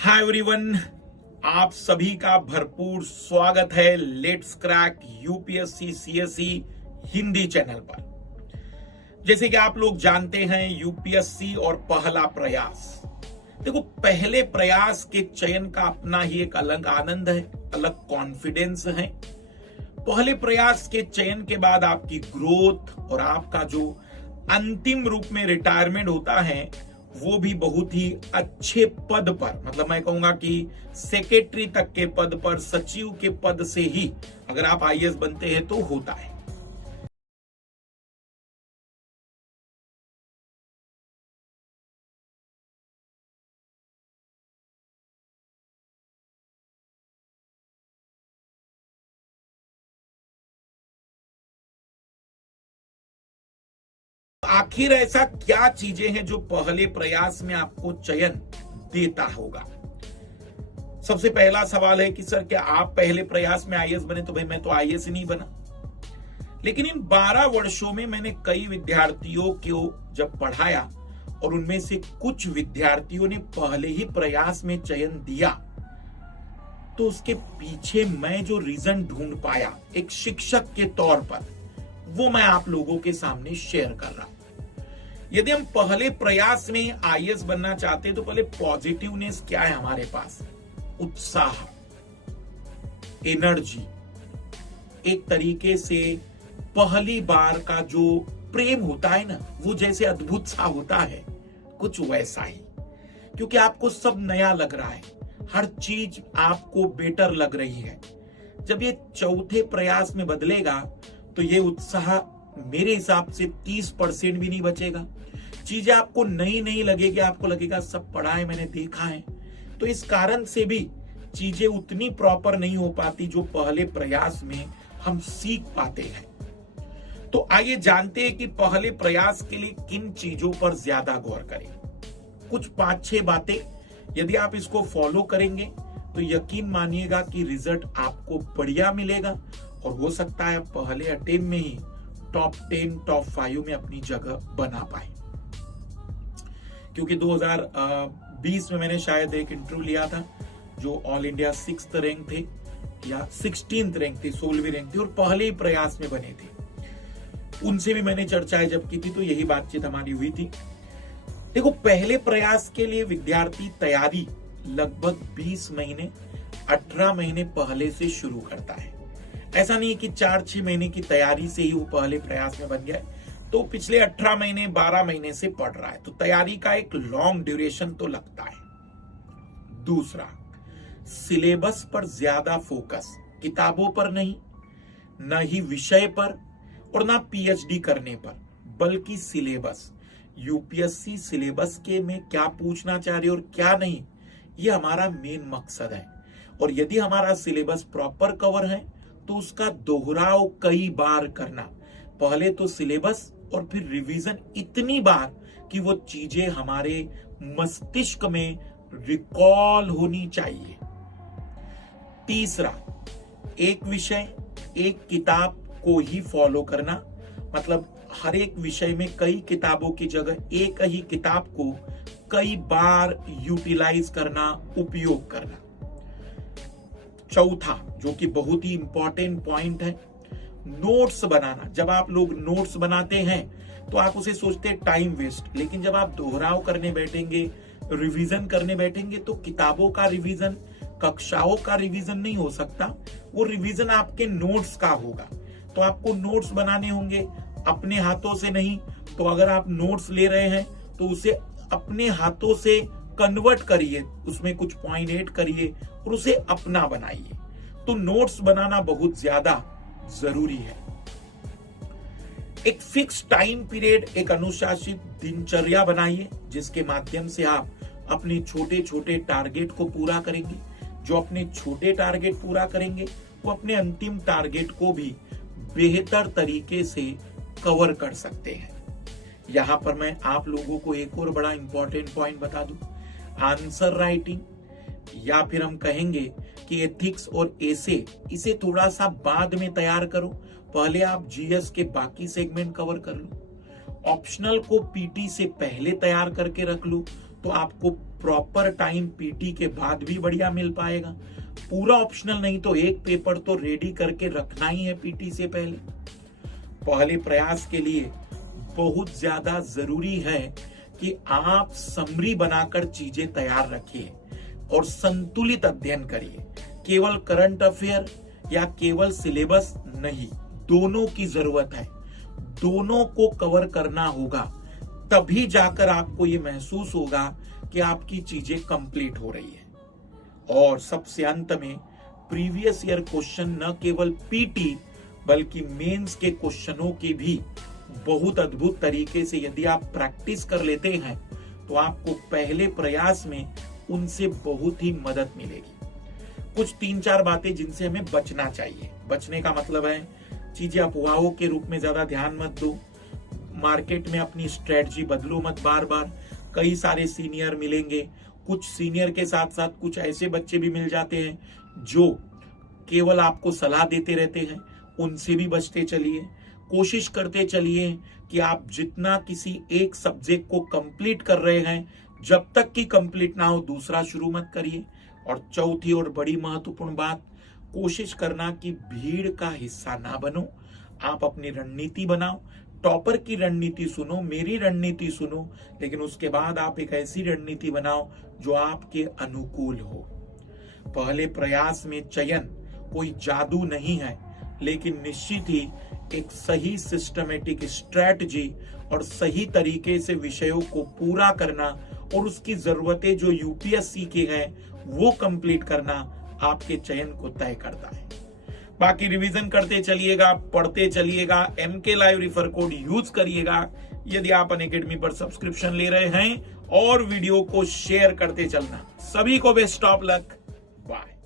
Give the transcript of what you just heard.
Hi everyone, आप सभी का भरपूर स्वागत है let's crack UPSC CSE Hindi channel पर। जैसे कि आप लोग जानते हैं, यूपीएससी और पहला प्रयास, देखो पहले प्रयास के चयन का अपना ही एक अलग आनंद है, अलग कॉन्फिडेंस है। पहले प्रयास के चयन के बाद आपकी ग्रोथ और आपका जो अंतिम रूप में रिटायरमेंट होता है वो भी बहुत ही अच्छे पद पर, मतलब मैं कहूंगा कि सेक्रेटरी तक के पद पर, सचिव के पद से ही अगर आप आईएएस बनते हैं तो होता है। आखिर ऐसा क्या चीजें हैं जो पहले प्रयास में आपको चयन देता होगा? सबसे पहला सवाल है कि सर क्या आप पहले प्रयास में आईएएस बने? तो भाई मैं तो आईएएस ही नहीं बना, लेकिन इन 12 वर्षों में मैंने कई विद्यार्थियों को जब पढ़ाया और उनमें से कुछ विद्यार्थियों ने पहले ही प्रयास में चयन दिया, तो उसके पीछे मैं जो रीजन ढूंढ पाया एक शिक्षक के तौर पर, वो मैं आप लोगों के सामने शेयर कर रहा हूं। यदि हम पहले प्रयास में आईएएस बनना चाहते हैं तो पहले पॉजिटिवनेस क्या है हमारे पास? उत्साह, एनर्जी, एक तरीके से पहली बार का जो प्रेम होता है ना, वो जैसे अद्भुत सा होता है, कुछ वैसा ही। क्योंकि आपको सब नया लग रहा है, हर चीज आपको बेटर लग रही है। जब ये चौथे प्रयास में बदलेगा तो ये उत्साह मेरे हिसाब से 30% भी नहीं बचेगा। चीजें आपको नई नहीं लगेगी, आपको लगेगा सब पढ़ा है, मैंने देखा है। तो इस कारण से भी चीजें उतनी प्रॉपर नहीं हो पाती जो पहले प्रयास में हम सीख पाते हैं। तो आइए जानते हैं कि पहले प्रयास के लिए किन चीजों पर ज्यादा गौर करें। कुछ 5-6 बातें यदि आप इसको फॉलो करेंगे तो यकीन मानिएगा कि रिजल्ट आपको बढ़िया मिलेगा और हो सकता है पहले अटेम्प्ट में ही टॉप 10, टॉप 5 में अपनी जगह बना पाए। क्योंकि 2020 में मैंने शायद एक इंटरव्यू लिया था जो ऑल इंडिया 6th रैंक थे या 16th रैंक थी, 16वीं रैंक थी और पहले ही प्रयास में बने थे। उनसे भी मैंने चर्चाएं जब की थी तो यही बातचीत हमारी हुई थी। देखो पहले प्रयास के लिए विद्यार्थी तैयारी लगभग 20 महीने, 18 महीने पहले से शुरू करता है। ऐसा नहीं कि 4-6 महीने की तैयारी से ही वो पहले प्रयास में बन गया, तो पिछले 18 महीने 12 महीने से पढ़ रहा है, तो तैयारी का एक लॉन्ग ड्यूरेशन तो लगता है। दूसरा, सिलेबस पर ज्यादा फोकस, किताबों पर नहीं, न ही विषय पर और ना पीएचडी करने पर, बल्कि सिलेबस। यूपीएससी सिलेबस के में क्या पूछना चाह रही है और क्या नहीं, ये हमारा मेन मकसद है। और यदि हमारा सिलेबस प्रॉपर कवर है तो उसका दोहराव कई बार करना, पहले तो सिलेबस और फिर रिवीजन इतनी बार कि वो चीजें हमारे मस्तिष्क में रिकॉल होनी चाहिए। तीसरा, एक विषय एक किताब को ही फॉलो करना, मतलब हर एक विषय में कई किताबों की जगह एक ही किताब को कई बार यूटिलाइज करना, उपयोग करना। चौथा, जो कि बहुत ही इंपॉर्टेंट पॉइंट है, नोट्स बनाना। जब आप लोग नोट्स बनाते हैं तो आप उसे सोचते हैं टाइम वेस्ट, लेकिन जब आप दोहराव करने बैठेंगे, रिवीजन करने बैठेंगे, तो किताबों का रिवीजन, कक्षाओं का रिवीजन नहीं हो सकता, वो रिवीजन आपके नोट्स का होगा। तो आपको नोट्स बनाने होंगे अपने हाथों से नहीं, तो अगर आप नोट्स ले रहे हैं तो उसे अपने हाथों से कन्वर्ट करिए, उसमें कुछ पॉइंट ऐड करिए और उसे अपना बनाइए। तो नोट्स बनाना बहुत ज्यादा जरूरी है। एक फिक्स टाइम पीरियड, एक अनुशासित दिनचर्या बनाइए जिसके माध्यम से आप अपने छोटे छोटे टारगेट को पूरा करेंगे। जो अपने छोटे टारगेट पूरा करेंगे वो अपने अंतिम टारगेट को भी बेहतर तरीके से कवर कर सकते हैं। यहां पर मैं आप लोगों को एक और बड़ा इंपॉर्टेंट पॉइंट बता दूं, आंसर राइटिंग, या फिर हम कहेंगे कि एथिक्स और एसे, इसे थोड़ा सा बाद में तैयार करो, पहले आप जीएस के बाकी सेगमेंट कवर कर लो। ऑप्शनल को पीटी से पहले तैयार करके रख लो, तो आपको प्रॉपर टाइम पीटी के बाद भी बढ़िया मिल पाएगा। पूरा ऑप्शनल नहीं तो एक पेपर तो रेडी करके रखना ही है पीटी से पहले। पहले प्रयास के लिए बहुत ज्यादा जरूरी है कि आप समरी बनाकर चीजें तैयार रखिए और संतुलित अध्ययन करिए। केवल करंट अफेयर या केवल सिलेबस नहीं, दोनों की जरूरत है, दोनों को कवर करना होगा, तभी जाकर आपको ये महसूस होगा कि आपकी चीजें कंप्लीट हो रही है। और सबसे अंत में प्रीवियस ईयर क्वेश्चन न केवल पीटी बल्कि मेंस के क्वेश्चनों की भी बहुत अद्भुत तरीके से यदि आप प्रैक्टिस कर लेते हैं तो आपको पहले प्रयास में उनसे बहुत ही मदद मिलेगी। कुछ 3-4 बातें जिनसे हमें बचना चाहिए। बचने का मतलब है चीजें अफवाहों के रूप में ज्यादा ध्यान मत दो, मार्केट में अपनी स्ट्रेटजी बदलो मत बार बार। कई सारे सीनियर मिलेंगे, कुछ सीनियर के साथ साथ कुछ ऐसे बच्चे भी मिल जाते हैं जो केवल आपको सलाह देते रहते हैं, उनसे भी बचते चलिए। कोशिश करते चलिए कि आप जितना किसी एक सब्जेक्ट को कंप्लीट कर रहे हैं, जब तक कि कंप्लीट ना हो दूसरा शुरू मत करिए। और चौथी और बड़ी महत्वपूर्ण बात, कोशिश करना कि भीड़ का हिस्सा ना बनो, आप अपनी रणनीति बनाओ। टॉपर की रणनीति सुनो, मेरी रणनीति सुनो, लेकिन उसके बाद आप एक ऐसी रणनीति बनाओ जो आपके अनुकूल हो। पहले प्रयास में चयन कोई जादू नहीं है, लेकिन निश्चित ही एक सही सिस्टमेटिक स्ट्रैटेजी और सही तरीके से विषयों को पूरा करना और उसकी जरूरतें जो यूपीएससी की हैं वो कंप्लीट करना आपके चयन को तय करता है। बाकी रिवीजन करते चलिएगा, पढ़ते चलिएगा, MK live refer code use करिएगा यदि आप अनअकैडमी पर सब्सक्रिप्शन ले रहे हैं, और वीडियो को शेयर करते चलना। सभी को बेस्ट ऑफ लक, बाय।